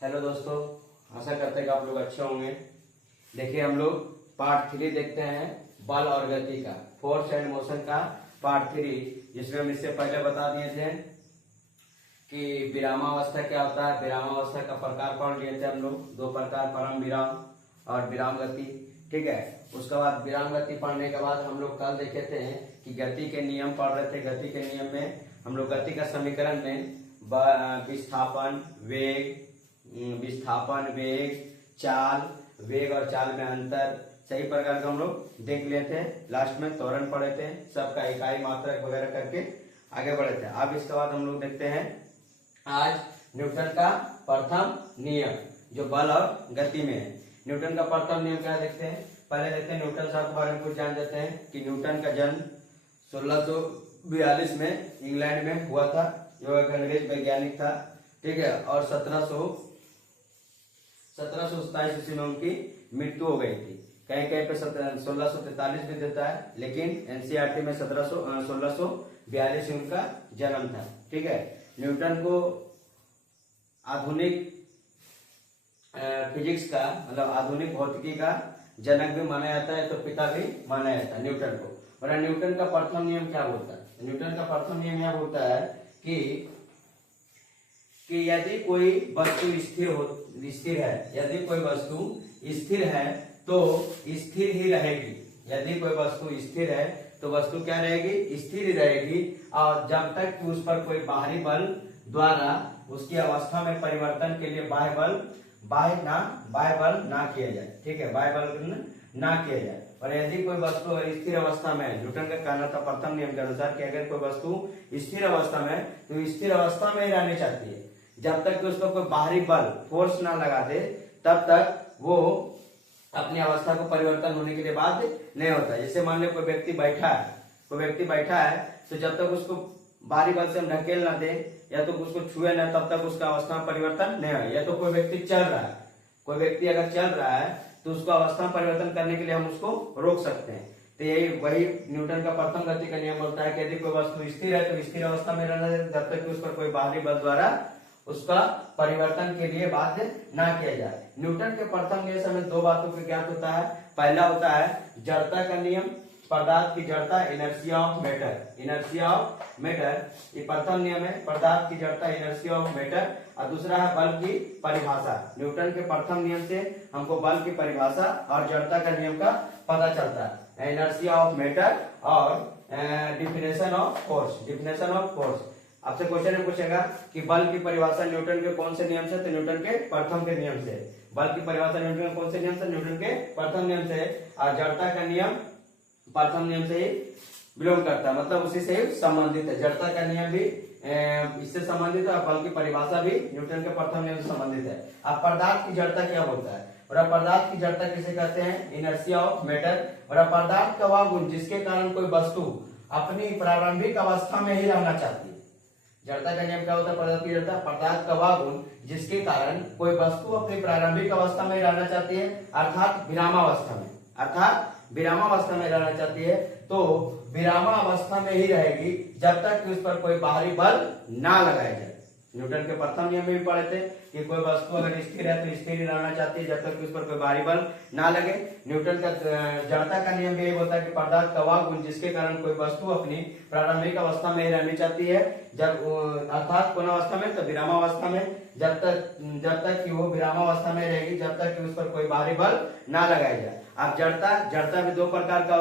Hello दोस्तों, आशा करते हैं कि आप लोग अच्छे होंगे। देखिए हम लोग पार्ट 3 देखते हैं बल और गति का, फोर्स एंड मोशन का पार्ट 3, जिसमें हम इससे पहले बता दिए थे कि विरामावस्था क्या होता है। विरामावस्था का प्रकार पढ़ लिए थे हम लोग, दो प्रकार, परम विराम और विराम गति। ठीक है, उसके बाद विराम गति पढ़ने के बाद हम लोग कल देखे थे कि गति के नियम पढ़ रहे थे। गति के नियम में हम लोग गति का समीकरण में विस्थापन, वेग, चाल, वेग और चाल में अंतर, सही प्रकार का हम लोग देख लिए थे। लास्ट में त्वरण पढ़े थे, सबका इकाई, मात्रक वगैरह करके आगे बढ़े थे। अब इसके बाद हम लोग देखते हैं आज न्यूटन का प्रथम नियम जो बल और गति में है। न्यूटन का प्रथम नियम क्या देखते हैं। पहले देखते हैं न्यूटन साहब के बारे में कुछ जान जाते हैं कि न्यूटन का जन्म 1642 में इंग्लैंड में हुआ था, जो एक अंग्रेज वैज्ञानिक था। ठीक है, और 1727 ईस्वी में उनकी मृत्यु हो गई थी। कहीं कहीं पे 1643 भी देता है, लेकिन एनसीईआरटी में 1642 में उनका जन्म था। ठीक है, न्यूटन को आधुनिक फिजिक्स का, मतलब आधुनिक भौतिकी का जनक भी माना जाता है, तो पिता भी माना जाता है न्यूटन को। और न्यूटन का प्रथम नियम क्या बोलता है। न्यूटन का प्रथम नियम यह बोलता है कि यदि कोई वस्तु स्थिर है, यदि कोई वस्तु स्थिर है तो स्थिर ही रहेगी। यदि कोई वस्तु स्थिर है तो वस्तु क्या रहेगी, स्थिर ही रहेगी। और जब तक कि उस पर कोई बाहरी बल द्वारा उसकी अवस्था में परिवर्तन के लिए बाह्य बल ना किया जाए। ठीक है, बाह्य बल ना किया जाए। और यदि कोई वस्तु अगर स्थिर अवस्था में, न्यूटन का कहना था प्रथम नियम के अनुसार कि अगर कोई वस्तु स्थिर अवस्था में, तो स्थिर अवस्था में ही रहनी चाहती है। जब तक कि उसको कोई बाहरी बल, फोर्स ना लगा दे, तब तक वो अपनी अवस्था को परिवर्तन होने के लिए बाध्य नहीं होता। जैसे मान लो कोई व्यक्ति बैठा है, तो जब तक उसको बाहरी बल से हम ढकेल ना दे या तो उसको छुए ना, तब तक उसका अवस्था में परिवर्तन नहीं होगा। या तो कोई व्यक्ति अगर चल रहा है तो उसको अवस्था में परिवर्तन करने के लिए हम उसको रोक सकते हैं। तो यही वही न्यूटन का प्रथम गति का नियम बोलता है कि यदि कोई वस्तु स्थिर है तो स्थिर अवस्था में रहना चाहिए, जब तक कि उस पर कोई बाहरी बल द्वारा उसका परिवर्तन के लिए बाध्य ना किया जाए। न्यूटन के प्रथम नियम से हमें दो बातों को ज्ञात होता है। पहला होता है जड़ता का नियम, पदार्थ की जड़ता, इनर्शिया ऑफ मैटर। ये प्रथम नियम है, पदार्थ की जड़ता, इनर्शिया ऑफ मैटर। और दूसरा है बल की परिभाषा। न्यूटन के प्रथम नियम से हमको बल की परिभाषा और जड़ता का नियम का पता चलता है, इनर्शिया ऑफ मैटर और डिफिनेशन ऑफ फोर्स। आपसे क्वेश्चन में पूछेगा कि बल की परिभाषा न्यूटन के कौन से नियम से, तो न्यूटन के प्रथम के नियम से। बल की परिभाषा न्यूटन के कौन से नियम से, न्यूटन के प्रथम नियम से। और जड़ता का नियम प्रथम नियम से ही बिलोंग करता है, मतलब उसी से ही संबंधित है। जड़ता का नियम भी इससे संबंधित है और बल की परिभाषा भी न्यूटन के प्रथम नियम से संबंधित है। अब पदार्थ की जड़ता क्या बोलता है, और पदार्थ की जड़ता किसे कहते हैं, इनर्शिया ऑफ मैटर। और पदार्थ का वह गुण जिसके कारण कोई वस्तु अपनी प्रारंभिक अवस्था में ही रहना चाहती है। जड़ता का नियम क्या होता है, पदार्थ की जड़ता, पदार्थ का वह गुण जिसके कारण कोई वस्तु अपनी प्रारंभिक अवस्था में रहना चाहती है, अर्थात विरामावस्था में रहना चाहती है। तो विरामावस्था में ही रहेगी जब तक कि उस पर कोई बाहरी बल ना लगाया जाए। न्यूटन के प्रथम नियम में भी पढ़े थे कि कोई वस्तु अगर स्थिर है तो स्थिर ही रहना चाहती है जब तक कि उस पर कोई बाहरी बल ना लगे। न्यूटन का जड़ता का नियम भी यही होता है कि पदार्थ का वह गुण जिसके कारण कोई वस्तु अपनी प्रारंभिक अवस्था में ही रहनी चाहती है, जब अर्थात कौन अवस्था में, तो विरामावस्था में। जब तक कि वो विरामावस्था में रहेगी, जब तक कि उस पर कोई बाहरी बल ना लगाया जाए। अब जड़ता भी दो प्रकार का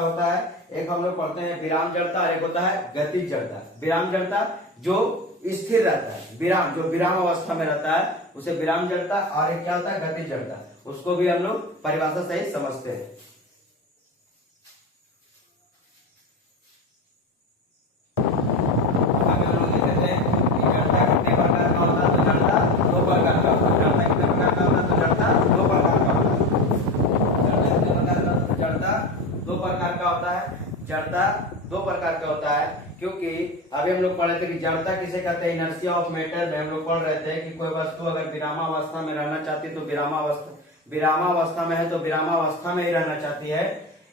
होता है। एक हम लोग पढ़ते हैं विराम जड़ता और एक होता है गतिज जड़ता। विराम जड़ता जो स्थिर रहता है, जो विराम अवस्था में रहता है उसे विराम जड़ता, और एक क्या होता है, गतिज जड़ता। उसको भी हम लोग परिभाषा सही समझते हैं। जड़ता दो प्रकार का होता है, क्योंकि अभी हम लोग पढ़े थे कि जड़ता किसे कहते हैं, इनर्शिया ऑफ मैटर में हम लोग पढ़ रहे थे कि कोई वस्तु अगर विरामावस्था में रहना चाहती है तो विरामावस्था में है तो विरामावस्था में ही रहना चाहती है,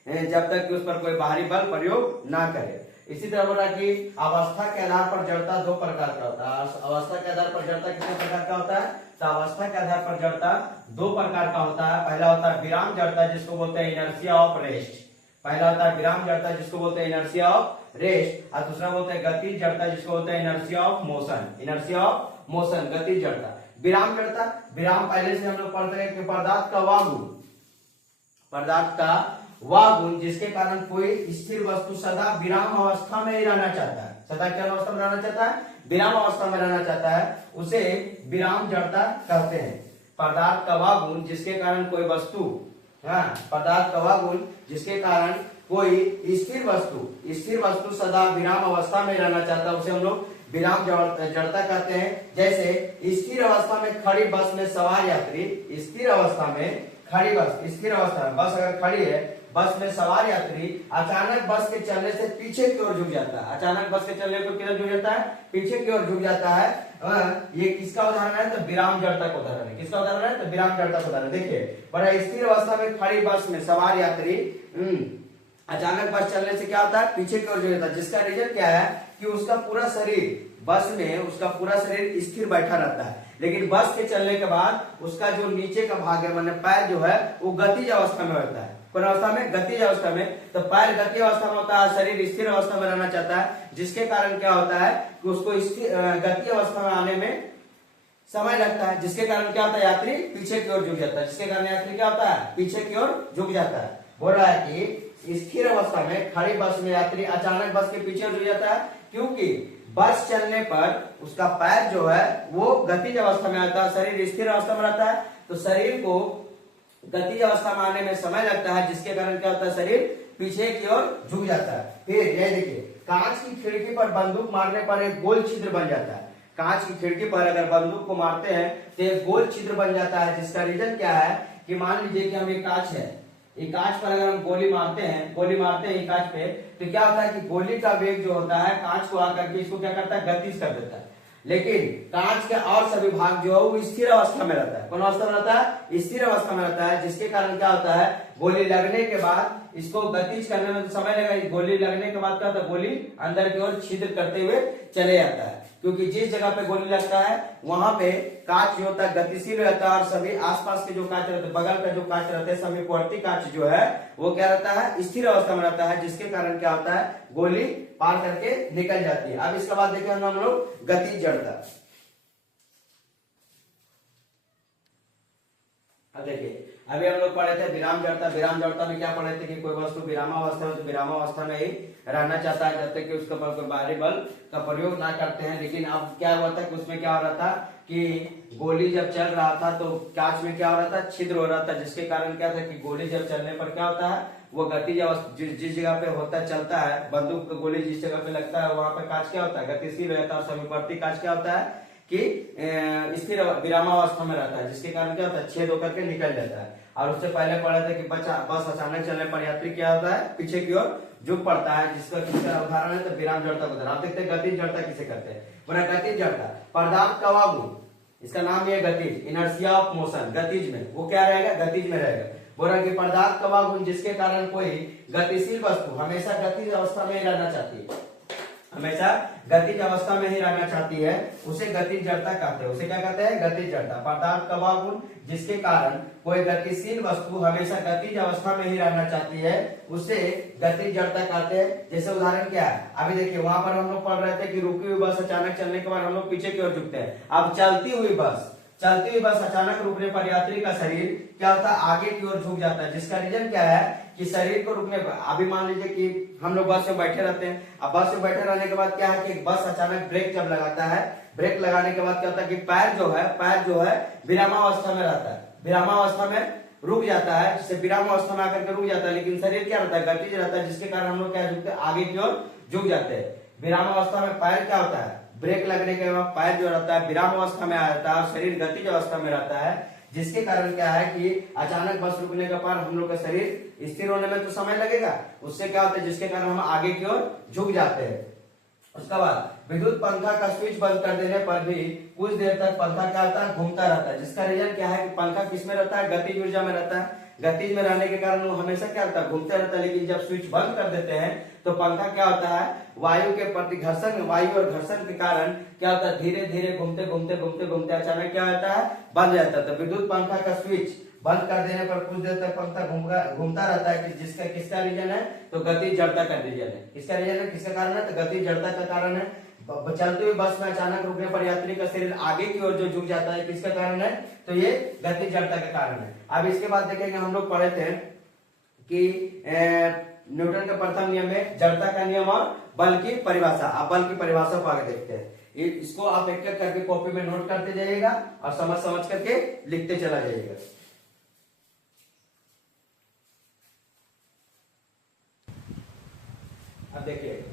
जब तक कि उस पर कोई बाहरी बल प्रयोग ना करे। इसी तरह बोला कि अवस्था के आधार पर जड़ता दो प्रकार का होता है। अवस्था के आधार पर जड़ता कितने प्रकार का होता है? तो अवस्था के आधार पर जड़ता दो प्रकार का होता है। पहला होता है विराम जड़ता जिसको बोलते हैं इनर्शिया ऑफ रेस्ट। पहला होता है विराम जड़ता जिसको बोलते हैं इनर्शिया ऑफ रेस्ट, और दूसरा बोलते हैं गतिज जड़ता जिसको बोलते हैं inertia of motion. Inertia of motion, गतिज जड़ता। विराम जड़ता, विराम पहले से हम लोग पढ़ते हैं कि पदार्थ का वह गुण, पदार्थ का वह गुण जिसके कारण कोई स्थिर वस्तु सदा विराम अवस्था में ही रहना चाहता है। सदा क्या अवस्था में रहना चाहता है? विराम अवस्था में रहना चाहता है, उसे विराम जड़ता कहते हैं। पदार्थ का वह गुण जिसके कारण कोई वस्तु, पदार्थ का वह गुण जिसके कारण कोई स्थिर वस्तु सदा विराम अवस्था में रहना चाहता है, उसे हम लोग विराम जड़ता कहते हैं। जैसे स्थिर अवस्था में खड़ी बस में सवार यात्री, स्थिर अवस्था में खड़ी बस, स्थिर अवस्था में बस अगर खड़ी है, बस में सवार यात्री अचानक बस के चलने से पीछे की ओर झुक जाता है। अचानक बस के चलने को किधर झुक जाता है? पीछे की ओर झुक जाता है। ये किसका उदाहरण है? तो विराम जड़ता का उदाहरण है। किसका उदाहरण है? तो विराम जड़ता का उदाहरण। देखिए, बड़ा स्थिर अवस्था में खड़ी बस में सवार यात्री अचानक बस चलने से क्या होता है? पीछे की ओर झुक जाता है। जिसका रीजन क्या है कि उसका पूरा शरीर, बस में उसका पूरा शरीर स्थिर बैठा रहता है, लेकिन बस के चलने के बाद उसका जो नीचे का भाग है, मतलब पैर जो है, वो गतिज अवस्था में होता है। कौन अवस्था में? गतिज अवस्था में। तो पैर गति अवस्था में होता है, शरीर स्थिर अवस्था में रहना चाहता है, जिसके कारण क्या होता है कि उसको गति अवस्था में आने में समय लगता है, जिसके कारण क्या होता है? यात्री पीछे की ओर झुक जाता है। जिसके कारण यात्री क्या होता है? पीछे की ओर झुक जाता है। बोल रहा है कि स्थिर अवस्था में खड़ी बस में यात्री अचानक बस के पीछे झुक जाता है, क्योंकि बस चलने पर उसका पैर जो है वो गतिज अवस्था में आता है, शरीर स्थिर अवस्था में रहता है, तो शरीर को गतिज अवस्था में आने में समय लगता है, जिसके कारण क्या होता है? शरीर पीछे की ओर झुक जाता है। फिर ये देखिए, कांच की खिड़की पर बंदूक मारने पर एक गोल छिद्र बन जाता है। कांच की खिड़की पर अगर बंदूक को मारते हैं तो एक गोल छिद्र बन जाता है, जिसका रीजन क्या है कि मान लीजिए कि हम एक कांच है, ये कांच पर अगर हम गोली मारते हैं ये कांच पे, तो क्या होता है कि गोली का वेग जो होता है कांच को आकर के इसको क्या करता है? गतिज कर देता है। लेकिन कांच के और सभी भाग जो है वो स्थिर अवस्था में रहता है। कौन अवस्था में रहता है? स्थिर अवस्था में रहता है, जिसके कारण क्या होता है? गोली लगने के बाद इसको गतिज करने में तो समय लगेगा। गोली लगने के बाद क्या होता है? गोली अंदर की ओर छिद्र करते हुए चले जाता है, क्योंकि जिस जगह पे गोली लगता है वहां पे कांच जो होता है गतिशील रहता है, और सभी आसपास के जो कांच रहते हैं, बगल का जो कांच रहते हैं, समीपवर्ती कांच जो है वो क्या रहता है? स्थिर अवस्था में रहता है, जिसके कारण क्या होता है? गोली पार करके निकल जाती है। अब इसके बाद देखिए हम लोग गतिज जड़ता। अब देखिए, अभी हम लोग पढ़े थे विराम जड़ता। विराम जड़ता में क्या पढ़े थे कि कोई वस्तु विरामावस्था में तो विरामावस्था में ही रहना चाहता है जब तक कि उसके ऊपर कोई बाहरी बल का प्रयोग ना करते हैं। लेकिन अब क्या हुआ था कि उसमें क्या हो रहा था कि गोली जब चल रहा था तो कांच में क्या हो रहा था? छिद्र हो रहा था, जिसके कारण क्या था कि गोली जब चलने पर क्या होता है? वो गतिज अवस्था जिस जगह पे होता चलता है, बंदूक का गोली जिस जगह पे लगता है वहां पे कांच क्या होता है? गतिशील रहता है, और समीपवर्ती कांच क्या होता है कि स्थिर विरामावस्था में रहता है, जिसके कारण क्या होता है? छेद होकर के निकल जाता है। और उससे पहले पढ़ा था कि बस अचानक चलने पर यात्री क्या होता है? पीछे की ओर झुक पड़ता है, जिसका किसका उदाहरण है? तो विराम जड़ता का उदाहरण। आप देखते हैं गतिज जड़ता किसे करते हैं? बोला गतिज जड़ता, पदार्थ का वह गुण, इसका नाम है गतिज, इनर्शिया ऑफ मोशन। गतिज में वो क्या रहेगा? गतिज में रहेगा। बोला कि पदार्थ का वह गुण जिसके कारण कोई गतिशील वस्तु हमेशा गतिज अवस्था में ही रहना चाहती है, हमेशा गतिज अवस्था में ही रहना चाहती है, उसे गतिज जड़ता कहते हैं। उसे क्या कहते हैं? गतिज जड़ता। पदार्थ का वह गुण जिसके कारण कोई गतिशील वस्तु हमेशा गतिज अवस्था में ही रहना चाहती है, उसे गतिज जड़ता कहते हैं। जैसे उदाहरण क्या है? अभी देखिए, वहां पर हम लोग पढ़ रहे थे कि रुकी हुई बस अचानक चलने के बाद हम लोग पीछे की ओर झुकते हैं। अब चलती हुई बस अचानक रुकने पर यात्री का शरीर क्या होता है? आगे की ओर झुक जाता है, जिसका रीजन क्या है कि शरीर को रुकने पर, अभी मान लीजिए कि हम लोग बस में बैठे रहते हैं। अब बस में बैठे रहने के बाद क्या है कि बस अचानक ब्रेक जब लगाता है, ब्रेक लगाने के बाद क्या होता है कि पैर जो है विरामावस्था में रहता है, विरामावस्था में रुक जाता है, जिससे विरामावस्था में आकर के रुक जाता है, लेकिन शरीर क्या रहता है? गतिज रहता है, जिसके कारण हम लोग क्या झुकते हैं? आगे की ओर झुक जाते हैं। विरामावस्था में पैर क्या होता है? ब्रेक लगने के बाद पैर जो रहता है विराम अवस्था में आ जाता है, और शरीर गतिज अवस्था में रहता है, जिसके कारण क्या है कि अचानक बस रुकने के बाद हम लोग का शरीर स्थिर होने में तो समय लगेगा, उससे क्या होता है? जिसके कारण हम आगे की ओर झुक जाते हैं। उसके बाद विद्युत पंखा का स्विच बंद कर देने पर भी कुछ देर तक पंखा क्या होता है? घूमता रहता है, जिसका रीजन क्या है कि पंखा किस में रहता है? गतिज ऊर्जा में रहता है, गतिज में रहने के कारण वो हमेशा क्या होता है, घूमते रहता है। लेकिन जब स्विच बंद कर देते हैं तो पंखा क्या होता है, वायु के प्रति घर्षण, वायु और घर्षण के कारण क्या होता है, धीरे धीरे घूमते घूमते घूमते घूमते अचानक क्या होता है, बंद जाता है। तो विद्युत पंखा का स्विच बंद कर देने पर कुछ देर तक पंखा घूमता रहता है कि जिसका किसका रीजन है, तो गति जड़ता का रीजन है। किसका रीजन है, किसका कारण है, तो गति जड़ता का कारण है। चलते हुए बस में अचानक रुकने पर यात्री का शरीर आगे की ओर जो झुक जाता है, किसका कारण है, तो ये गति जड़ता का कारण है। अब इसके बाद देखेंगे, हम लोग पढ़े थे कि न्यूटन के प्रथम नियम में जड़ता का नियम और बल की परिभाषा। अब बल की परिभाषा को आगे देखते हैं। इसको आप एक एक करके कॉपी में नोट करते जाइएगा और समझ समझ करके लिखते चला जाइएगा। अब देखिए,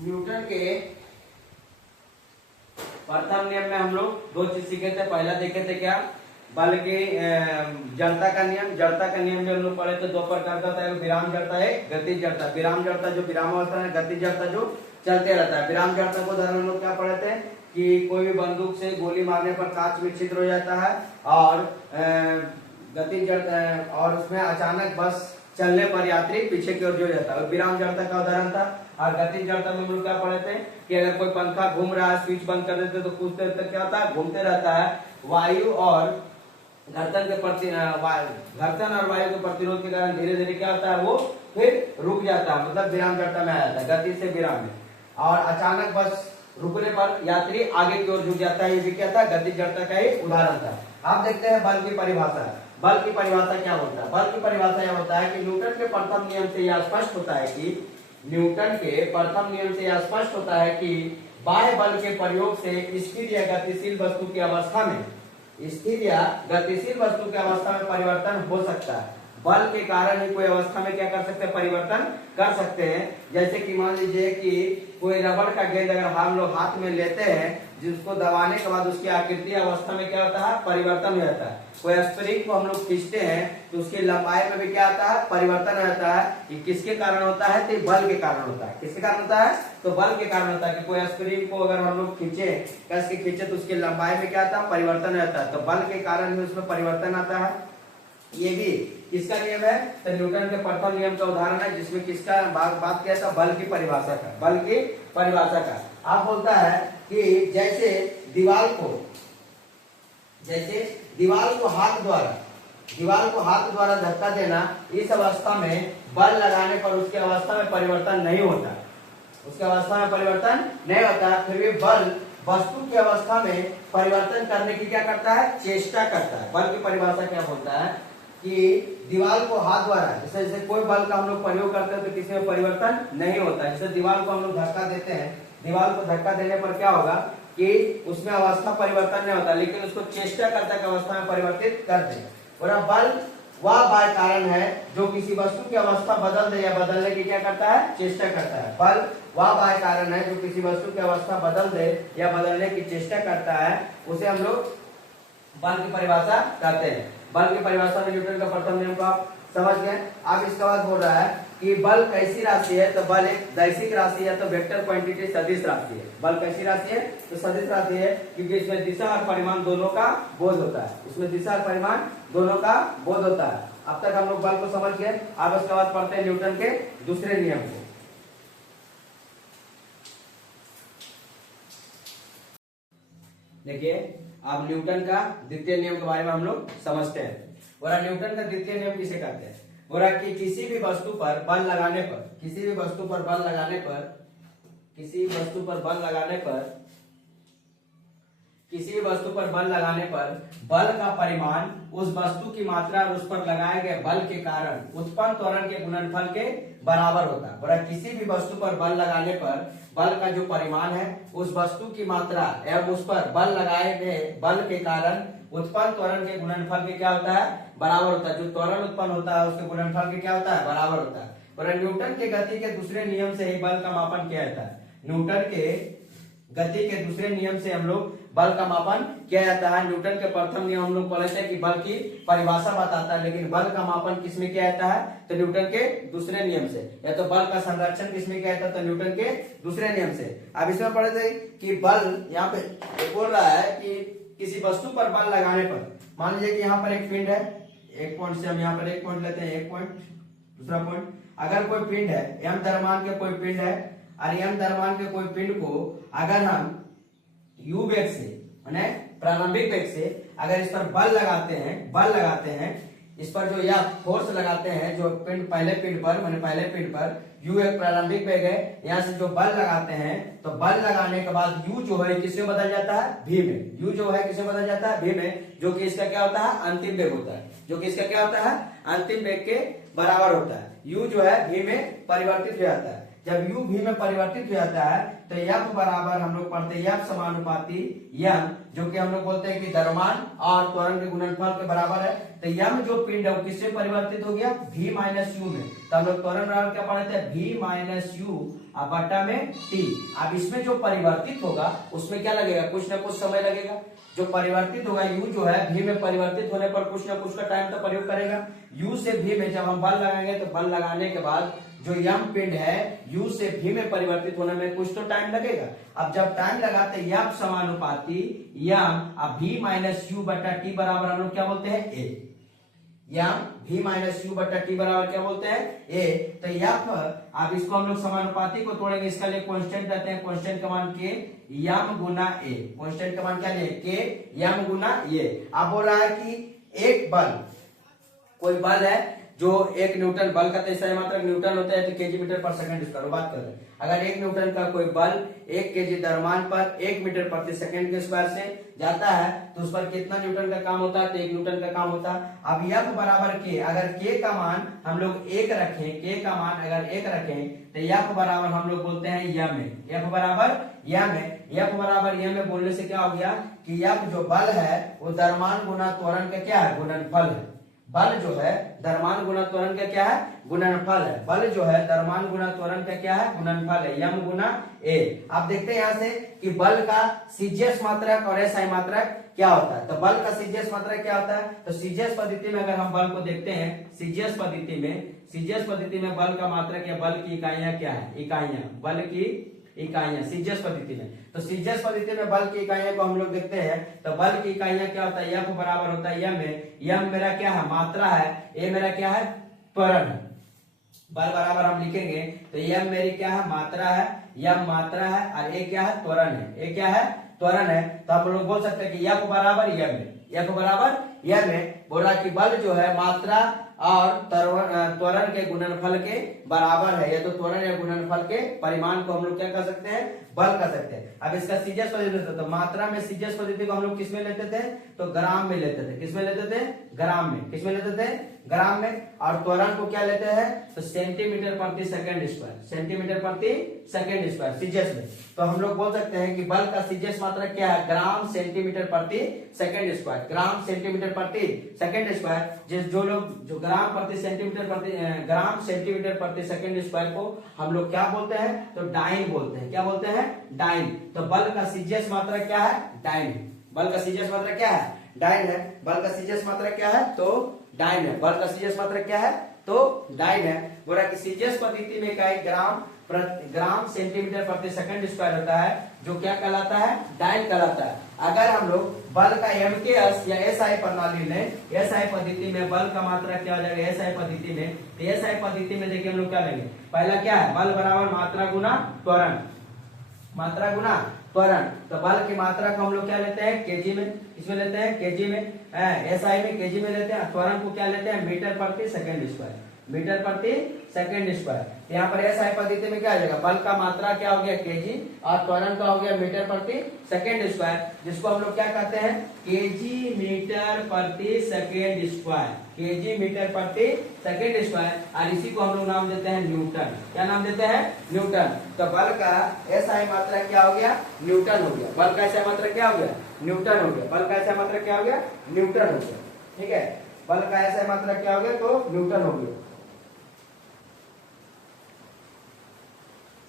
न्यूटन के प्रथम नियम में हम लोग दो चीज सीखे थे। पहला देखे थे क्या, बल के जड़ता का नियम। जड़ता का नियम जो हम लोग पढ़े थे दो प्रकार का होता है, विराम जड़ता है, गतिज जड़ता। विराम जड़ता जो विराम अवस्था है, गतिज जड़ता जो चलते रहता है। विराम जड़ता को उदाहरण हम लोग क्या पढ़े थे कि कोई भी बंदूक से गोली मारने पर कांच में छिद्र हो जाता है और गतिज जड़ता, और उसमें अचानक बस चलने पर यात्री पीछे की ओर जो जाता है, विराम जड़ता का उदाहरण था। और गतिज जड़ता में हम लोग क्या पढ़े थे कि अगर कोई पंखा घूम रहा है, स्विच बंद कर देते तो कुछ देर तक क्या होता है, घूमते रहता है। वायु और घर्षण के प्रति घर्षण और वायु के प्रतिरोध के कारण धीरे धीरे क्या होता है, वो फिर रुक जाता है, मतलब विराम जड़ता में आ जाता है, गति से विराम में। और अचानक बस रुकने पर यात्री आगे की ओर झुक जाता है, ये भी क्या था, गतिज जड़ता का ही उदाहरण था। आप देखते हैं बल की परिभाषा। बल की परिभाषा क्या होता है, बल की परिभाषा यह होता है कि न्यूटन के प्रथम नियम से यह स्पष्ट होता है कि न्यूटन के प्रथम नियम से यह स्पष्ट होता है कि बाह्य बल के प्रयोग से स्थिर या गतिशील वस्तु की अवस्था में, स्थिर या गतिशील वस्तु की अवस्था में परिवर्तन हो सकता है। बल के कारण ही कोई अवस्था में क्या कर सकते हैं, परिवर्तन कर सकते हैं। जैसे कि मान लीजिए कि कोई रबड़ का गेंद अगर हम लोग हाथ में लेते हैं, जिसको दबाने के बाद उसकी आकृति अवस्था में क्या होता है, परिवर्तन हो जाता है। कोई स्प्रिंग को हम लोग खींचते हैं तो उसकी लंबाई में भी क्या आता है, परिवर्तन रहता है। ये किसके कारण होता है, तो बल के कारण होता है। किसके कारण होता है, तो बल के कारण होता है कि कोई स्प्रिंग को अगर हम लोग खींचे, कस के खींचे तो उसकी लंबाई में क्या आता है, परिवर्तन रहता है। तो बल के कारण ही उसमें परिवर्तन आता है। ये भी किसका नियम है, तो न्यूटन के प्रथम नियम का उदाहरण है, जिसमें किसका बात किया था, बल की परिभाषा का। बल की परिभाषा का आप बोलता है कि जैसे दीवार को हाथ द्वारा धक्का देना, इस अवस्था में बल लगाने पर उसकी अवस्था में परिवर्तन नहीं होता, उसकी अवस्था में परिवर्तन नहीं होता। फिर भी बल वस्तु की अवस्था में परिवर्तन करने की क्या करता है, चेष्टा करता है। बल की परिभाषा क्या बोलता है कि दीवार को हाथ द्वारा, जैसे कोई बल का हम लोग प्रयोग करते हैं तो किसी में परिवर्तन नहीं होता। जैसे दीवार को हम लोग धक्का देते हैं, दीवार को धक्का देने पर क्या होगा कि उसमें अवस्था परिवर्तन नहीं होता, लेकिन उसको चेष्टा करता है कि अवस्था में परिवर्तित कर दे। और अब बल वह बाह्य कारण है जो किसी वस्तु की अवस्था बदल दे या बदलने की क्या करता है, चेष्टा करता है। बल वह बाह्य कारण है जो किसी वस्तु की अवस्था बदल दे या बदलने की चेष्टा करता है, उसे हम लोग बल की परिभाषा कहते हैं। बल की परिभाषा में न्यूटन का प्रथम नियम को आप समझ गए। अब इसके बाद बोल रहा है कि बल कैसी राशि है, तो बल एक दैशिक राशि है, तो वेक्टर क्वांटिटी सदिश राशि है। बल कैसी राशि है, तो सदिश राशि है, क्योंकि इसमें दिशा और परिमाण दोनों का बोध होता है। इसमें दिशा और परिमाण दोनों का बोध होता है। अब तक हम लोग बल को समझ गए। अब इसके बाद पढ़ते हैं न्यूटन के दूसरे नियम को। देखिए, अब न्यूटन का द्वितीय नियम के बारे में हम लोग समझते हैं। और न्यूटन का द्वितीय नियम किसे कहते हैं, बोला कि किसी भी वस्तु पर बल लगाने पर, किसी भी वस्तु पर बल लगाने पर, किसी वस्तु पर बल लगाने पर, किसी भी वस्तु पर बल लगाने पर बल का परिमाण उस वस्तु की मात्रा और उस पर लगाए गए बल के कारण उत्पन्न त्वरण के गुणनफल के बराबर होता है। बोला किसी भी वस्तु पर बल लगाने पर बल का जो परिमाण है उस वस्तु की मात्रा एवं उस पर बल लगाए गए बल के कारण उत्पन्न त्वरण के गुणनफल के क्या होता है, बराबर होता है। जो त्वरण उत्पन्न होता है उसके गुणनफल के क्या होता है, बराबर होता है। और न्यूटन के गति के दूसरे नियम से ही बल का मापन किया जाता है। न्यूटन के गति के दूसरे नियम से हम लोग बल का मापन किया जाता है। न्यूटन के प्रथम नियम हम लोग पढ़े थे कि बल की परिभाषा बताता है, लेकिन बल का मापन किसमें किया जाता है, तो न्यूटन के दूसरे नियम से। या तो बल का संरक्षण किसमें किया जाता है, तो न्यूटन के दूसरे नियम से। अब इसमें पढ़े थे कि बल यहाँ पे बोल रहा है कि किसी वस्तु पर बल लगाने पर, मान लीजिए कि यहाँ पर एक पिंड है, एक पॉइंट से हम यहाँ पर एक पॉइंट लेते हैं, एक पॉइंट। दूसरा पॉइंट, अगर कोई पिंड है m द्रव्यमान के कोई पिंड है और m द्रव्यमान के कोई पिंड को अगर हम u वेग से माने प्रारंभिक वेग से अगर इस पर बल लगाते हैं इस पर जो या फोर्स लगाते हैं जो पिंड पहले पिंड पर माने पहले पिंड पर u एक प्रारंभिक वेग है, यहाँ से जो बल लगाते हैं तो बल लगाने के बाद u जो है किसमें बदल जाता है, v में। u जो है किसमें बदल जाता है, v में, जो कि इसका क्या होता है, अंतिम वेग होता है, जो कि इसका क्या होता है, अंतिम वेग के बराबर होता है। u जो है v में परिवर्तित हो जाता है। जब u v में परिवर्तित हो जाता है तो f बराबर हम लोग पढ़ते हैं f समानुपाती m, जो कि हम लोग बोलते हैं कि द्रव्यमान और त्वरण के गुणनफल के बराबर है। तो m जो पिंड है वो किससे परिवर्तित हो गया, v माइनस u में। तो हम लोग त्वरण बराबर क्या पढ़ते हैं, v माइनस u बटा में t। अब इसमें जो परिवर्तित होगा उसमें क्या लगेगा, कुछ ना कुछ समय लगेगा। जो परिवर्तित होगा u जो है v में परिवर्तित होने पर कुछ ना कुछ का टाइम तो प्रयोग करेगा। u से v में जब हम बल लगाएंगे तो बल लगाने के बाद जो m पिंड है u से v में परिवर्तित होने में कुछ तो टाइम लगेगा। अब जब टाइम लगा तो f समानुपाती m अब v माइनस u बटा t बराबर हम लोग क्या बोलते हैं, a। m v minus u बटा t बराबर क्या बोलते हैं, a। तो f अब इसको हम लोग समानुपाती को तोड़ेंगे, इसका लिए कांस्टेंट रहते हैं, कांस्टेंट का मान k m Guna a। Constant का मान क्या लिए, k m गुना a। अब हो रहा है कि एक बल, कोई बल है जो 1 न्यूटन, बल का तेजा मात्रक न्यूटन होता है तो केजी मीटर पर सेकंड स्क्वायर बात कर रहे हैं। अगर 1 न्यूटन का कोई बल 1 केजी द्रव्यमान पर 1 मीटर प्रति सेकंड के स्क्वायर से जाता है तो उस पर कितना न्यूटन का काम होता है, तो 1 न्यूटन का काम होता है। अब F बराबर K, अगर K का मान हम लोग 1 रखें, K का मान अगर 1 रखें तो F बराबर हम लोग बोलते हैं m में। F बराबर m है, F बराबर m में बोलने से क्या हो गया कि F जो बल है वो द्रव्यमान गुना त्वरण का क्या है, गुणनफल है। बल जो है द्रव्यमान गुना त्वरण का क्या है, गुणनफल है। बल जो है द्रव्यमान गुना त्वरण का क्या है, गुणनफल है, m गुना a। आप देखते हैं यहाँ से कि बल का सीजीएस मात्रक और एसआई मात्रक क्या होता है। तो बल का सीजीएस मात्रक क्या होता है, तो सीजीएस पद्धति में अगर हम बल को देखते हैं, सीजीएस पद्धति में बल का मात्रक या बल की इकाइयां क्या है, इकाइयां, बल की इकाइयां सीजीएस पद्धति में। तो सीजीएस पद्धति में बल की इकाइयां को हम लोग देखते हैं तो बल की इकाइयां क्या होता है, F बराबर होता है m में। m मेरा क्या है, मात्रा है, a मेरा क्या है, त्वरण है। बल बराबर हम लिखेंगे तो m मेरी क्या है, मात्रा है, m मात्रा है और a क्या है, त्वरण है, a क्या है, त्वरण है। तो हम लोग बोल सकते हैं कि F बराबर m है, F बराबर m है। बोला कि बल जो है मात्रा और त्वरण के गुणनफल के बराबर है, या तो त्वरण या गुणनफल के परिमाण को हम लोग क्या कर सकते हैं, बल कर सकते हैं। अब इसका सीजीएस पद्धति, तो मात्रा में सीजीएस पद्धति को हम लोग किसमें लेते थे, तो ग्राम में लेते थे। किसमें लेते थे, ग्राम में। किसमें लेते थे, ग्राम में। और त्वरण को क्या लेते हैं, तो सेंटीमीटर प्रति सेकंड स्क्वायर, सेंटीमीटर प्रति सेकंड स्क्वायर सीजीएस में। तो हम लोग बोल सकते हैं कि बल का सीजीएस मात्रा क्या है, ग्राम सेंटीमीटर प्रति सेकंड स्क्वायर, ग्राम सेंटीमीटर प्रति सेकंड स्क्वायर। जो लोग जो ग्राम सेंटीमीटर प्रति सेकंड स्क्वायर को हम लोग क्या बोलते हैं, तो डाइन बोलते हैं। क्या बोलते हैं, डाइन। तो बल का सीजीएस मात्रा क्या है, डाइन। बल का सीजीएस मात्रा क्या है, डाइन है। बल का सीजीएस मात्रा क्या है, तो डाइन है। बल का सीजीएस मात्रा क्या है, तो डाइन है। बोला कि सीजीएस पद्धति में का ग्राम सेंटीमीटर प्रति सेकंड स्क्वायर होता है, जो क्या कहलाता है, डाइन कहलाता है। अगर हम लोग बल का एमकेएस या एसआई प्रणाली लें, एसआई पद्धति में बल का मात्रा क्या हो जाएगा, एसआई पद्धति में, तो एसआई पद्धति में देखिए हम लोग क्या लेंगे, पहला क्या है, बल बराबर मात्रा गुना त्वरण, मात्रा गुना त्वरण। तो बल की मात्रा को हम लोग क्या लेते हैं, केजी में। इसमें लेते हैं केजी में, एसआई में केजी में लेते हैं। त्वरण को क्या लेते हैं, मीटर प्रति सेकंड स्क्वायर, मीटर प्रति सेकंड स्क्वायर। यहाँ पर एसआई पद्धति में क्या आ जाएगा, बल का मात्रा क्या हो गया, केजी, और त्वरण का हो गया मीटर प्रति सेकंड स्क्वायर, जिसको हम लोग क्या कहते हैं, केजी मीटर प्रति सेकंड स्क्वायर, केजी मीटर प्रति सेकंड स्क्वायर। और इसी को हम लोग नाम देते हैं न्यूटन। क्या नाम देते हैं, न्यूटन। तो बल का एसआई मात्रा क्या हो गया, न्यूटन हो गया। बल का एसआई मात्रा क्या हो गया, न्यूटन हो गया। बल का एसआई मात्रा क्या हो गया, न्यूटन हो गया। ठीक है, बल का एसआई मात्रा क्या हो गया, तो न्यूटन हो गया।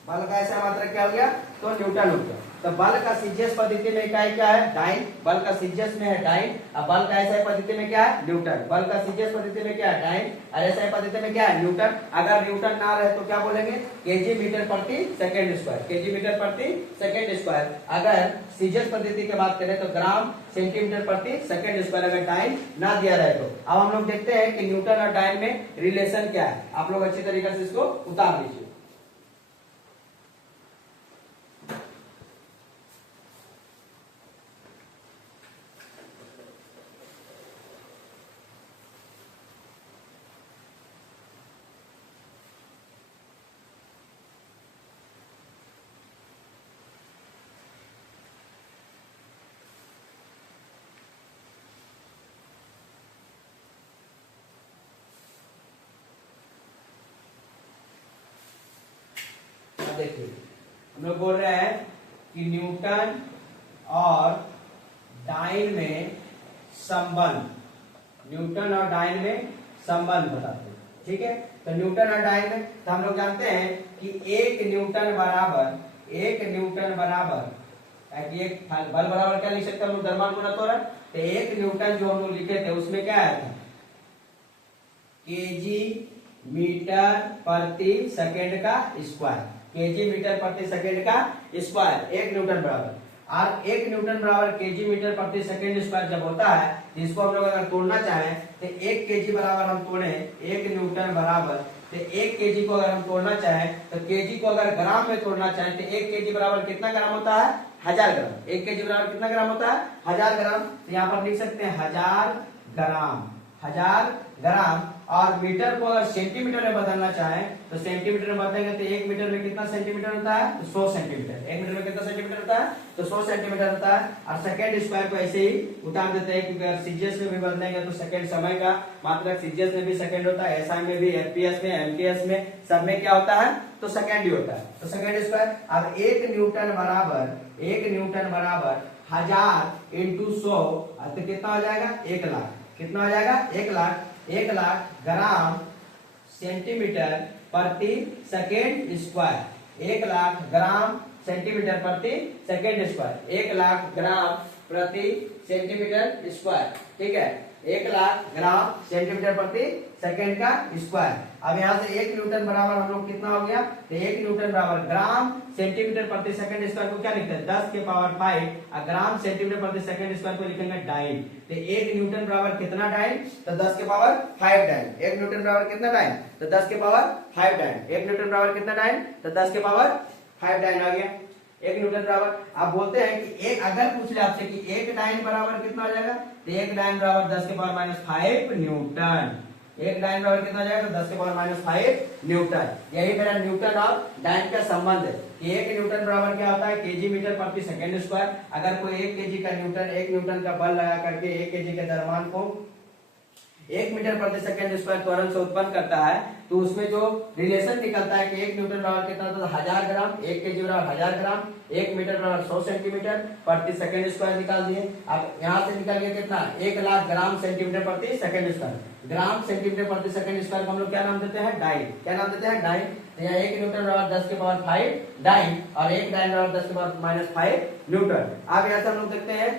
बल का ऐसा मात्रक क्या हो गया, तो न्यूटन हो गया। तो बल का सीजीएस पद्धति में इकाई क्या है, डाइन। बल का सीजीएस में है डाइन, अब बल का एसआई पद्धति में क्या है, न्यूटन। बल का सीजीएस पद्धति में क्या है, डाइन, और एसआई पद्धति में क्या है, न्यूटन। अगर न्यूटन ना रहे तो क्या बोलेंगे, केजी मीटर प्रति सेकंड स्क्वायर, केजी मीटर प्रति सेकंड स्क्वायर। अगर सीजीएस पद्धति की बात करें तो ग्राम सेंटीमीटर प्रति सेकंड स्क्वायर, अगर डाइन ना दिया रहे तो। अब हम लोग देखते हैं कि न्यूटन और डाइन में रिलेशन क्या है। आप लोग अच्छी तरीके से इसको उतार लीजिए। देखिए हम लोग बोल रहे हैं कि न्यूटन और डाइन में संबंध, न्यूटन और डाइन में संबंध बताते हैं, ठीक है। तो न्यूटन और डाइन में तो हम लोग जानते हैं कि एक न्यूटन बराबर एक बल बराबर क्या लिख सकते हैं हम लोग, द्रव्यमान गुणा त्वरण। तो एक न्यूटन जो हम लोग लिखे थे उसमें क्या आया था, केजी मीटर प्रति सेकंड का स्क्वायर, केजी मीटर प्रति सेकंड का स्क्वायर एक न्यूटन बराबर। और एक न्यूटन बराबर केजी मीटर प्रति सेकंड स्क्वायर जब होता है तो इसको हम लोग अगर तोड़ना चाहें तो एक केजी बराबर हम तोड़े एक न्यूटन बराबर, तो एक केजी को अगर हम तोड़ना चाहें तो केजी को अगर ग्राम में तोड़ना चाहें तो एक केजी बराबर कितना ग्राम होता है, 1000 ग्राम। एक केजी बराबर कितना ग्राम होता है, 1000 ग्राम। तो यहाँ पर लिख सकते हैं 1000 ग्राम, 1000 ग्राम। और मीटर को अगर सेंटीमीटर में बदलना चाहें तो सेंटीमीटर में बदलेंगे तो एक मीटर में कितना सेंटीमीटर होता है, तो 100 सेंटीमीटर। एक मीटर में कितना सेंटीमीटर होता है, तो 100 सेंटीमीटर होता है। और सेकंड स्क्वायर को ऐसे ही उतार देते हैं क्योंकि अगर सीजीएस में भी बदलेंगे तो सेकंड समय का मात्रक सीजीएस में भी सेकंड होता है, एसआई में भी, एफपीएस में, एमपीएस में, सब में क्या होता है, तो सेकंड ही होता है। तो सेकंड स्क्वायर। अब एक न्यूटन बराबर 1000 इंटू 100 तो कितना हो जाएगा, 1 लाख। कितना हो जाएगा, 1 लाख। 1 लाख ग्राम सेंटीमीटर प्रति second square, 1 lakh gram centimetre प्रति सेकेंड स्क्वायर, 1 लाख ग्राम प्रति सेंटीमीटर स्क्वायर, ठीक है। 1 लाख ग्राम सेंटीमीटर प्रति सेकेंड का स्क्वायर। अब यहाँ से 1 न्यूटन बराबर हम लोग कितना हो गया, तो 1 न्यूटन बराबर ग्राम सेंटीमीटर प्रति सेकंड स्क्वायर को क्या लिखते हैं, 10 के पावर 5, और ग्राम सेंटीमीटर प्रति सेकंड स्क्वायर को लिखेंगे डाइन। तो 1 न्यूटन बराबर कितना डाइन, तो 10 के पावर 5 डाइन। 1 न्यूटन बराबर कितना डाइन, तो 10 के पावर 5 डाइन। 1 न्यूटन बराबर कितना डाइन, तो 10 के पावर 5 डाइन आ गया। 1 न्यूटन बराबर। आप बोलते हैं कि एक अगर पूछ ले आपसे कि 1 डाइन बराबर कितना हो जाएगा, तो 1 डाइन बराबर 10 के पावर -5 न्यूटन। 1 डाइन बराबर कितना हो जाएगा, तो 10 के पावर -5 न्यूटन। यही मेरा न्यूटन और डाइन का संबंध है कि 1 न्यूटन बराबर क्या होता है, केजी मीटर प्रति सेकंड स्क्वायर। अगर कोई 1 केजी का न्यूटन, 1 न्यूटन का बल लगा करके 1 केजी के द्रव्यमान को 1 मीटर प्रति सेकंड स्क्वायर त्वरण से उत्पन्न करता है तो उसमें जो रिलेशन निकलता है कि 1 न्यूटन बराबर कितना होता है, 1000 ग्राम, 1 केजी बराबर 1000 ग्राम, 1 मीटर बराबर 100 सेंटीमीटर प्रति सेकंड स्क्वायर निकाल दिए। अब यहाँ से निकल गया कितना, 1 लाख ग्राम सेंटीमीटर प्रति सेकंड स्क्वायर। ग्राम सेंटीमीटर प्रति सेकंड स्क्वायर को हम लोग क्या नाम देते हैं, डाइन। क्या नाम देते हैं, डाइन। तो यहाँ 1 न्यूटन बराबर 10 के पावर 5 डाइन और 1 डाइन बराबर 10 के पावर -5 न्यूटन। अब यहाँ से हम लोग देखते हैं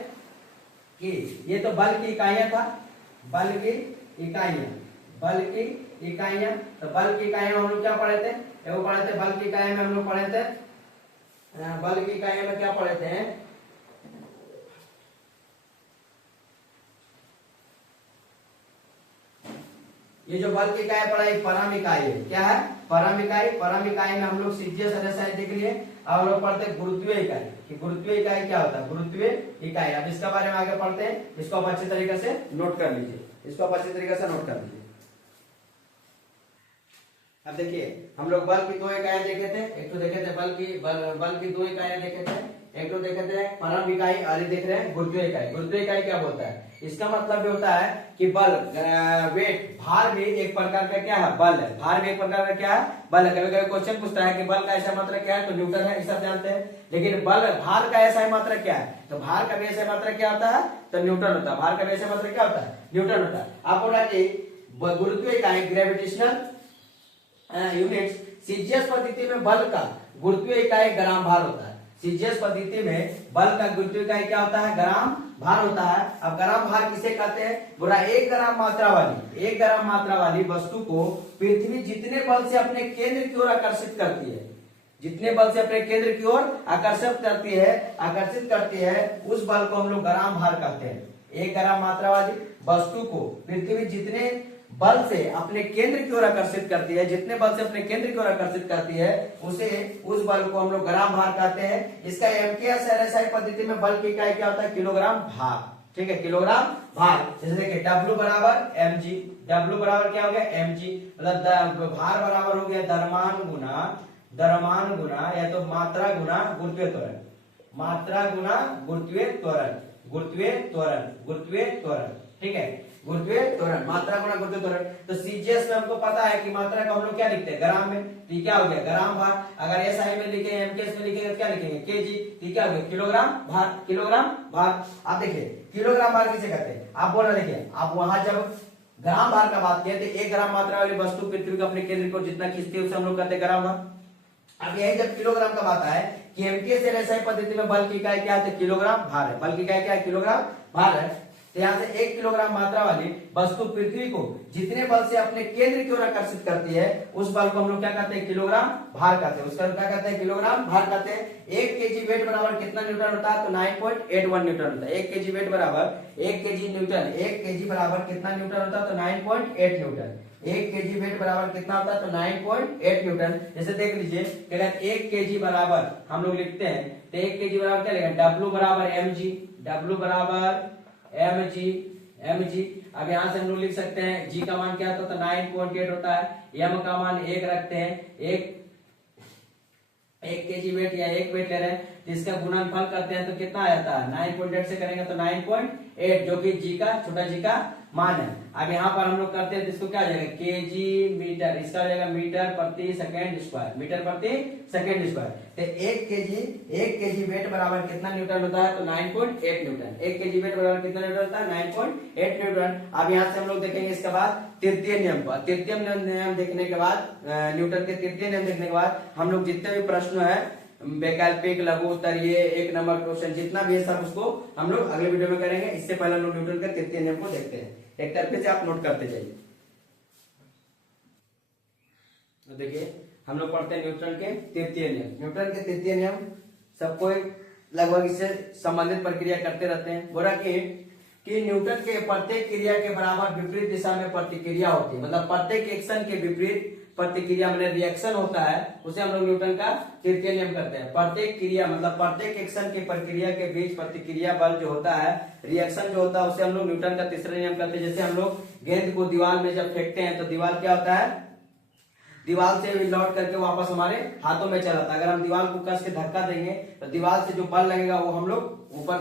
कि ये तो बल की इकाइयां था, बल की इकाइयां, तो बल की इकाइयां हम लोग क्या पढ़े थे, वो पढ़े थे बल की इकाइयां में हम लोग पढ़े थे, बल की इकाइयां में क्या पढ़े थे, ये जो बल की इकाई पढ़ाई परम इकाई है, क्या है, परम इकाई। परम इकाई में हम लोग सीजीएस एसआई देख लिए। अब लोग पढ़ते हैं गुरुत्वीय इकाई कि गुरुत्वीय इकाई क्या होता है, गुरुत्वीय इकाई। अब इसके बारे में आगे पढ़ते हैं, इसको आप अच्छे तरीके से नोट कर लीजिए, इसको आप अच्छे तरीके से नोट कर लीजिए। अब देखिए हम लोग बल की 2 इकाइयां देखे थे, एक तो देखे थे बल की 2 इकाइयां देखे थे, एक तो देखे थे परम इकाई और देख रहे हैं गुरुत्वीय इकाई। गुरुत्वीय इकाई क्या बोलता है, इसका मतलब ये होता है कि बल, वेट, भार भी एक प्रकार का क्या है, बल है। भार भी एक प्रकार का क्या है, बल है। कभी कभी क्वेश्चन पूछता है कि बल का ऐसा मात्रा क्या है, तो न्यूटन है, सब जानते हैं। लेकिन बल, भार का ऐसा मात्रा क्या है, तो भार का भी ऐसा मात्रा क्या होता है, तो न्यूटन होता है। भार का भी ऐसा मात्रा क्या होता है, न्यूटन होता है। आप बोला कि गुरुत्वीय इकाई ग्रेविटेशनल यूनिट्स सीजीएस पद्धति में बल का गुरुत्वीय इकाई ग्राम भार होता है। सीजीएस पद्धति में बल का गुरुत्वीय इकाई क्या होता है? ग्राम भार होता है। अब ग्राम भार किसे कहते हैं? बोला 1 ग्राम मात्रा वाली वस्तु को पृथ्वी जितने बल से अपने केंद्र की ओर आकर्षित करती है, जितने बल से अपने केंद्र की ओर आकर्षित करती है उस बल को हम लोग ग्राम भार कहते हैं। 1 ग्राम मात्रा वाली वस्तु को पृथ्वी जितने बल से अपने केंद्र की ओर आकर्षित करती है, जितने बल से अपने केंद्र की ओर आकर्षित करती है उस बल को हम लोग ग्राम भार कहते हैं। इसका एमकेएस एसआई पद्धति में बल की इकाई क्या होता है? किलोग्राम भार। ठीक है, किलोग्राम भार। जैसे देखिए W बराबर mg, W बराबर क्या हो गया? mg, मतलब भार बराबर हो गया द्रव्यमान गुना या तो मात्रा गुना गुरुत्वीय त्वरण, मात्रा गुना गुरुत्वीय त्वरण। ठीक है, गुरुत्वीय त्वरण, मात्रा गुना गुरुत्वीय त्वरण। तो सीजीएस में हमको पता है कि मात्रा को हम लोग क्या लिखते हैं? ग्राम में। तो क्या हो गया? ग्राम भार। अगर एसआई में लिखेंगे, एमकेएस में लिखेंगे तो क्या लिखेंगे? केजी। तो क्या हो गया? किलोग्राम भार। आप देखिए किलोग्राम भार किसे कहते हैं? आप बोल रहे देखिए, आप वहां जब ग्राम भार का बात किए थे, 1 ग्राम मात्रा वाली वस्तु पृथ्वी को अपने केंद्र को जितना खींचती है उसे हम लोग कहते हैं ग्राम भार। अब यही जब किलोग्राम का बात है कि एमकेएस एसआई पद्धति में बल की इकाई क्या है? किलोग्राम भार है। बल की इकाई क्या है? किलोग्राम भार है। तो यहाँ से 1 किलोग्राम मात्रा वाली वस्तु पृथ्वी को जितने बल से अपने केंद्र की ओर आकर्षित करती है उस बल को हम लोग क्या कहते हैं? किलोग्राम भार कहते हैं। उसका क्या कहते हैं? किलोग्राम भार कहते हैं। 1 केजी वेट बराबर कितना न्यूटन होता है? तो 9.81 न्यूटन होता है। 1 केजी वेट बराबर 1 केजी न्यूटन, 1 केजी बराबर कितना न्यूटन होता है? तो 9.8 न्यूटन। 1 केजी वेट बराबर कितना होता है? तो 9.8 न्यूटन। जैसे देख लीजिए, अगर 1 केजी बराबर हम लोग लिखते हैं तो 1 केजी बराबर क्या लिखेंगे? W बराबर mg, W बराबर mg। अब यहां से हम लोग लिख सकते हैं g का मान क्या होता है? 9.8 होता है। m का मान 1 रखते हैं, 1 केजी वेट या 1 वेट ले रहे हैं तो इसका गुणनफल करते हैं तो कितना आ जाता है? 9.8 से करेंगे तो 9.8, जो कि जी का छोटा जी का मान है। अब यहाँ पर हम लोग करते हैं तो इसको क्या हो जाएगा? केजी मीटर, इसका हो जाएगा मीटर प्रति सेकंड स्क्वायर। तो 1 केजी वेट बराबर कितना न्यूटन होता है? तो 9.8 न्यूटन। 1 केजी वेट बराबर कितना न्यूटन होता है? 9.8 न्यूटन। अब यहाँ से हम लोग देखेंगे इसके बाद तृतीय नियम पर। तृतीय नियम देखने के बाद, न्यूटन के तृतीय नियम देखने के बाद हम लोग जितने भी प्रश्न है, वैकल्पिक, लघु उत्तरीय, 1 नंबर क्वेश्चन जितना भी है सब उसको हम लोग अगले वीडियो में करेंगे। इससे पहले हम लोग न्यूटन के तृतीय नियम को देखते हैं। एक तरफ से आप नोट करते जाइए। तो देखिए हम लोग पढ़ते हैं न्यूटन के तृतीय नियम। न्यूटन के तृतीय नियम सबको लगभग इससे संबंधित प्रक्रिया करते रहते हैं। बोला कि न्यूटन के प्रत्येक क्रिया के बराबर विपरीत दिशा में प्रतिक्रिया होती है, मतलब प्रत्येक एक्शन के विपरीत प्रतिक्रिया मतलब रिएक्शन होता है, उसे हम लोग न्यूटन का तृतीय नियम करते हैं। प्रत्येक क्रिया मतलब प्रत्येक एक्शन की प्रक्रिया के बीच प्रतिक्रिया बल जो होता है, रिएक्शन जो होता है, उसे हम लोग न्यूटन का तीसरा नियम करते हैं। जैसे हम लोग गेंद को दीवार में जब फेंकते हैं तो दीवार क्या होता है? दीवार से लौट करके वापस हमारे हाथों में चला था। अगर हम दीवार को कस के धक्का देंगे तो दीवार से जो बल लगेगा वो हम लोग ऊपर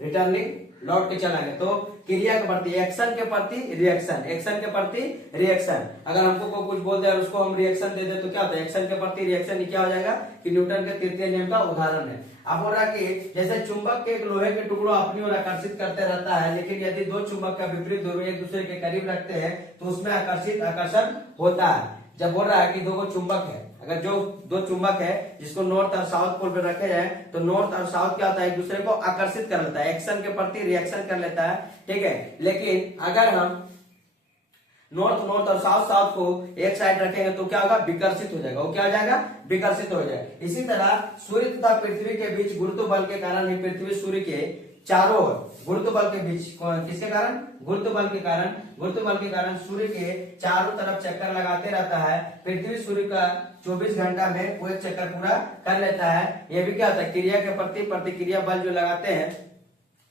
रिटर्निंग लौट के चलाएंगे। तो क्रिया के प्रति, एक्शन के प्रति रिएक्शन, एक्शन के प्रति रिएक्शन। अगर हमको कोई कुछ बोल दे और उसको हम रिएक्शन दे दे तो क्या होता है? एक्शन के प्रति रिएक्शन। ये क्या हो जाएगा? कि न्यूटन के तृतीय नियम का उदाहरण है। अब बोल रहा कि जैसे चुंबक के एक लोहे के टुकड़ों अपनी ओर आकर्षित करते रहता है, लेकिन यदि 2 चुंबक का विपरीत ध्रुव एक दूसरे के करीब रखते हैं तो उसमें आकर्षण होता है। जब बोल रहा है कि 2 चुंबक है, अगर जो 2 चुंबक है जिसको नॉर्थ और साउथ पोल पे रखे जाए तो नॉर्थ और साउथ क्या होता है? एक दूसरे को आकर्षित कर लेता है, एक्शन के प्रति रिएक्शन कर लेता है। ठीक है, लेकिन अगर हम नॉर्थ और साउथ को एक साइड रखेंगे तो क्या होगा? विकर्षित हो जाएगा। वो क्या हो जाएगा? विकर्षित हो जाएगा। इसी तरह सूर्य तथा पृथ्वी के बीच गुरुत्व बल के कारण ही पृथ्वी सूर्य के चारों ओर, गुरुत्व बल के बीच, किसके कारण? गुरुत्व बल के कारण सूर्य के चारों तरफ चक्कर लगाते रहता है। पृथ्वी सूर्य का 24 घंटा में वो एक चक्कर पूरा कर लेता है। ये भी क्या होता है? क्रिया के प्रति प्रतिक्रिया बल जो लगाते हैं,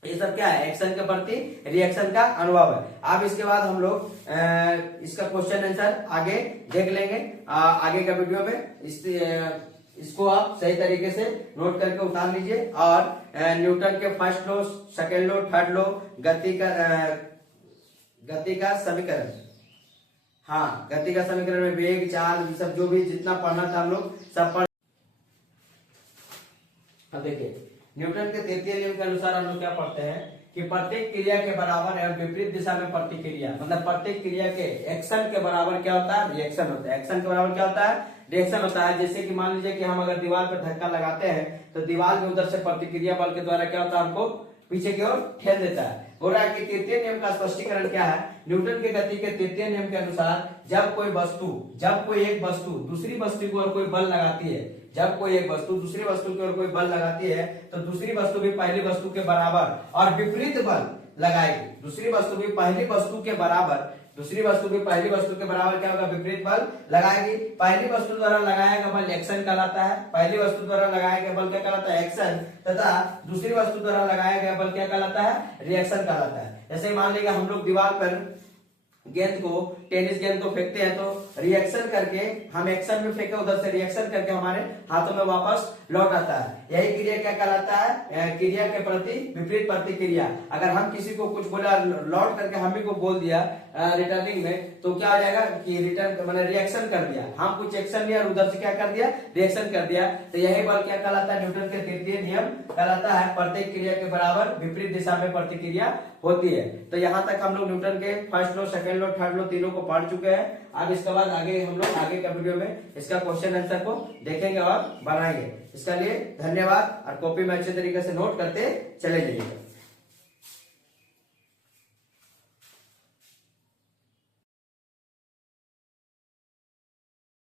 ये सब क्या है? एक्शन के प्रति रिएक्शन का अनुभव है। अब इसके बाद हम लोग इसका क्वेश्चन आंसर आगे देख लेंगे आगे का वीडियो में। इसको आप सही तरीके से नोट करके उतार लीजिए। और न्यूटन के first law, second law, third law, गति का समीकरण, हाँ गति का समीकरण में वेग, चाल, सब जो भी जितना पढ़ना था हम लोग सब पढ़। अब देखिए न्यूटन के तृतीय नियम के अनुसार हम लोग क्या पढ़ते हैं कि प्रत्येक क्रिया के बराबर एवं विपरीत दिशा में प्रतिक्रिया, मतलब प्रत्येक क्रिया के एक्शन के बराबर क्या होता है? रिएक्शन होता है। एक्शन के बराबर क्या होता है? रिएक्शन होता है। जैसे कि मान लीजिए कि हम अगर दीवार पर धक्का लगाते हैं तो दीवार में उधर से प्रतिक्रिया बल के द्वारा क्या होता है, हमको पीछे की ओर ठेल देता है। हो रहा है कि तृतीय नियम का स्पष्टीकरण क्या है, न्यूटन के गति के तृतीय नियम के अनुसार जब कोई एक वस्तु दूसरी वस्तु की ओर कोई बल लगाती है, जब कोई एक वस्तु दूसरी वस्तु की ओर कोई बल लगाती है तो दूसरी वस्तु भी पहली वस्तु के बराबर और विपरीत बल लगाएगी। दूसरी वस्तु भी पहली वस्तु के बराबर क्या होगा, विपरीत बल लगाएगी। पहली वस्तु द्वारा लगाया गया बल एक्शन कहलाता है, पहली वस्तु द्वारा लगाया गया बल क्या कहलाता है, एक्शन, तथा दूसरी वस्तु द्वारा लगाया गया बल क्या कहलाता है, रिएक्शन कहलाता है। जैसे मान लीजिए हम लोग दीवार पर टेनिस गेंद को फेंकते हैं तो रिएक्शन करके हम एक्शन में फेंके, उधर से रिएक्शन करके हमारे हाथों में वापस लौट आता है। यही क्रिया क्या कहलाता है, क्रिया के प्रति विपरीत प्रतिक्रिया। अगर हम किसी को कुछ बोला, लौट करके हम ही को बोल दिया रिटर्निंग में, तो क्या हो जाएगा कि रिटर्न मैंने रिएक्शन कर दिया, हम कुछ एक्शन लिया और उधर से क्या कर दिया, रिएक्शन कर दिया। तो यही बल क्या कहलाता है, न्यूटन के तृतीय नियम कहलाता है। प्रत्येक क्रिया के बराबर विपरीत दिशा में प्रतिक्रिया होती है। तो यहाँ तक हम लोग न्यूटन के first law, second law, third law तीनों को पढ़ चुके हैं। अब इसके बाद आगे हम लोग आगे का वीडियो में इसका क्वेश्चन आंसर को देखेंगे और बनाएंगे। इसके लिए धन्यवाद, और कॉपी में अच्छे तरीके से नोट करते चले जाइएगा।